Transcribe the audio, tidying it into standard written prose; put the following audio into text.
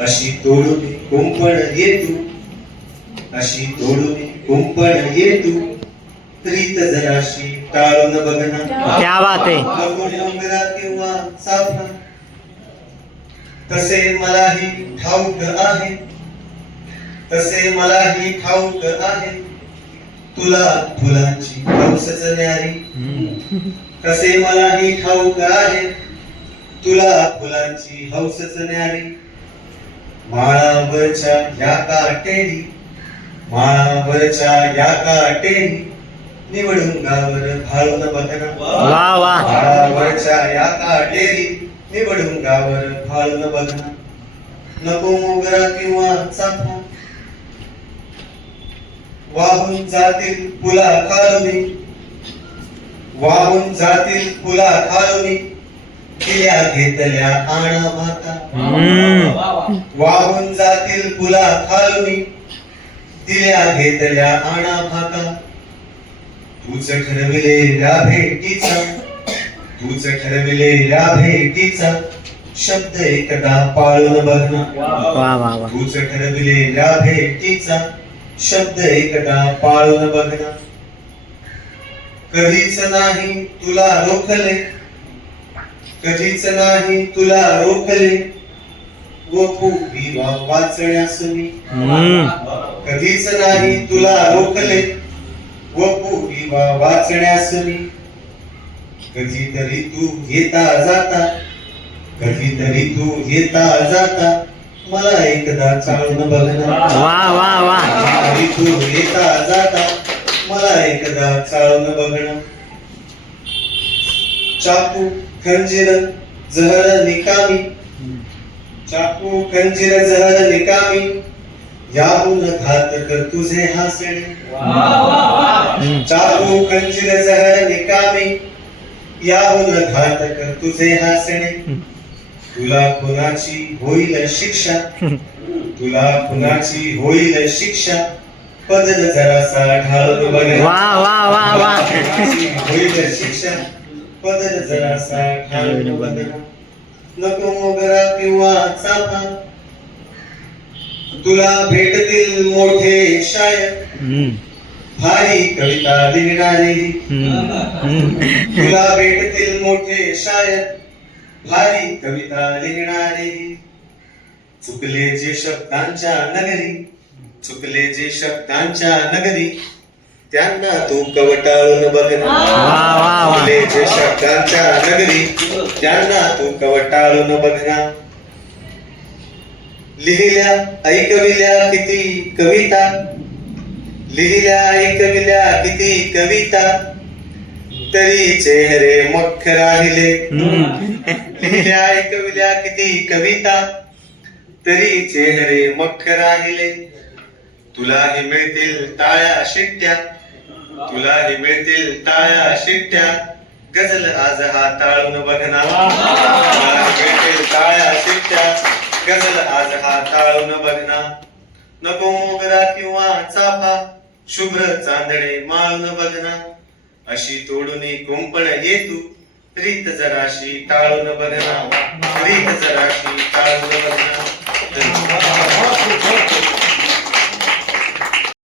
अशी तोडून कुंपण ये तू, अशी तोडून कुंपण ये तू, प्रीत जराशी टाळून बघना. क्या बात आहे. डोंगरा किंवा सापना, तसे मलाही ठाऊक आहे, तसे मलाही ठाऊक आहे, तुला फुलांची हौसच न्यारी. तसे मलाही ठाऊक आहे, तुला फुलांची हौसच न्यारी. माळावरच्या या काटेरी, माळावरच्या या काटेरी, निवडुंगावर घालून बघना. वा वा. माळावरच्या या काटेरी, निवडुंगावर घालून बघना. नको मोगरा किंवा चाफा, वाहून जातील पुला खालुनी, वाहून जातील पुला खालुनी, दिल्या घेतल्या आणा भाता. वाहून जातील पुला खालुनी, दिल्या घेतल्या आणा भाता. तूच ठरविलेल्या भेटीचा, तूच ठरविलेल्या भेटीचा, शब्द एकदा पाळून बघना. वा वा वा. तूच ठरविलेल्या भेटीचा, शब्द एकदा पाळून बघना. कधीच नाही तुला रोखले, कधीच नाही तुला रोखले, वपू दिवा वाचण्यास मी. कधीच नाही तुला रोखले, वपू दिवा वाचण्यास मी. कधीतरी तू येता जाता, कधीतरी तू येता जाता, मला एकदा चालून बघना. वा वा वा. कधीतरी तू येता जाता, मला एकदा चालून बघना. चाकू खंजीर जहर निकामी, चाकू खंजीर जहर निकामी, याहून घातक तुझे हसणे. चाकू खंजीर जहर निकामी, याहून घातक तुझे हसणे. तुला कुणाची होईल शिक्षा, तुला कुणाची होईल शिक्षा, पदर जरासा ढाळून बघना. वा वा वा वा. होईल शिक्षा, पदर जरासा ढाळून बघना. नको मोगरा किंवा चाफा, तुला भेटतील मोठे शायर, भारी कविता लिहिणारे. तुला भेटतील मोठे शायर, भारी कविता लिहिणारे. चुकले जे शब्दांच्या नगरी, चुकले जे शब्दांच्या नगरी, त्यांना तू कवटाळून बघना. चुकले जे शब्दांच्या नगरी, त्यांना तू कवटाळून बघना. लिहिल्या ऐकविल्या किती कविता, लिहिल्या ऐकविल्या किती कविता, तरी चेहरे मख्ख राहिले. लिहिल्या ऐकविल्या किती कविता, तरी चेहरे मख्ख राहिले. तुलाही मिळतील टाळ्या शिट्ट्या, तुलाही मिळतील टाळ्या शिट्ट्या, गजल आज हाताळून बघना. तुलाही मिळतील टाळ्या शिट्ट्या, गजल आज हाताळून बघना. नको मोगरा किंवा चाफा, शुभ्र चांदणे माळून बघना. अशी तोडून कुंपण ये तू, रीत जराशी टाळून बघना. रीत जराशी टाळून बघना.